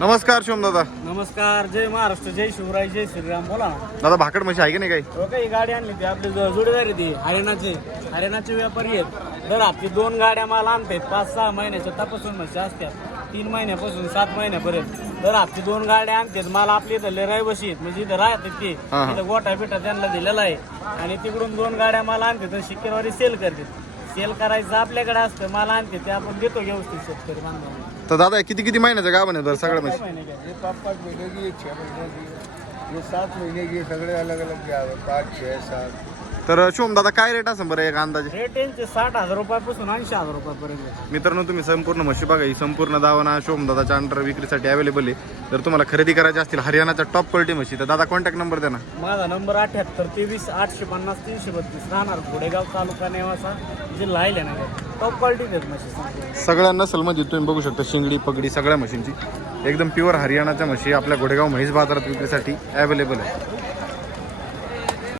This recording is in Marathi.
नमस्कार शिवम दादा. नमस्कार. जय महाराष्ट्र, जय शिवराय, जय श्रीराम. बोला ना. दादा भाकड म्हशी आहे की नाही काही? हो काही गाडी आणली ती आपली जोडीदार आहे ती हरियाणाचे व्यापारी आहेत. दर हप्ते 2 गाड्या माल आणतात. 5-6 महिन्याच्या तपासून म्हशी असतात. 3 महिन्यापासून 7 महिन्यापर्यंत दर हप्ते 2 गाड्या आणतात. माल आपली इथं रहिवाशी आहेत म्हणजे इथं राहतात ते. इथं गोठा बिटा त्यांना दिलेला आहे आणि तिकडून 2 गाड्या माल आणतात आणि शुक्रवारी सेल करतात. सेल करायचं आपल्याकडे असतं, माल आणते ते आपण देतो व्यवस्थित शेतकरी बांधवांना. तर दादा किती महिन्याचं गाव आहे सगळं म्हशी? 5-5 महीने की 6 महीने की ये 7 महीने की सगळे अलग अलग घ्यावे. 5, 6, 7. तर शिवम दादा काय रेट असं बरं एक अंदाजे? रेट यांचे 60,000 रुपयापासून 80,000 रुपयापर्यंत. मित्रांनो तुम्ही संपूर्ण म्हशी बघा, ही संपूर्ण दावणा शिवम दादाच्या अंडर विक्रीसाठी अवेलेबल आहे. जर तुम्हाला खरेदी करायची असतील हरियाणाच्या टॉप क्वालिटी म्हशी तर दादा कॉन्टॅक्ट नंबर द्या ना. माझा नंबर 78 23 850 332. राहणार घोडेगाव, तालुका नेवासा, जिल्हा अहिल्यानगर. टॉप क्वालिटी देत म्हशी. सगळ्या नसलमध्ये तुम्ही बघू शकता शिंगडी पगडी सगळ्या म्हशींची एकदम प्युअर हरियाणाच्या म्हशी आपल्या घोडेगाव म्हैस बाजारात विक्रीसाठी अवेलेबल आहे.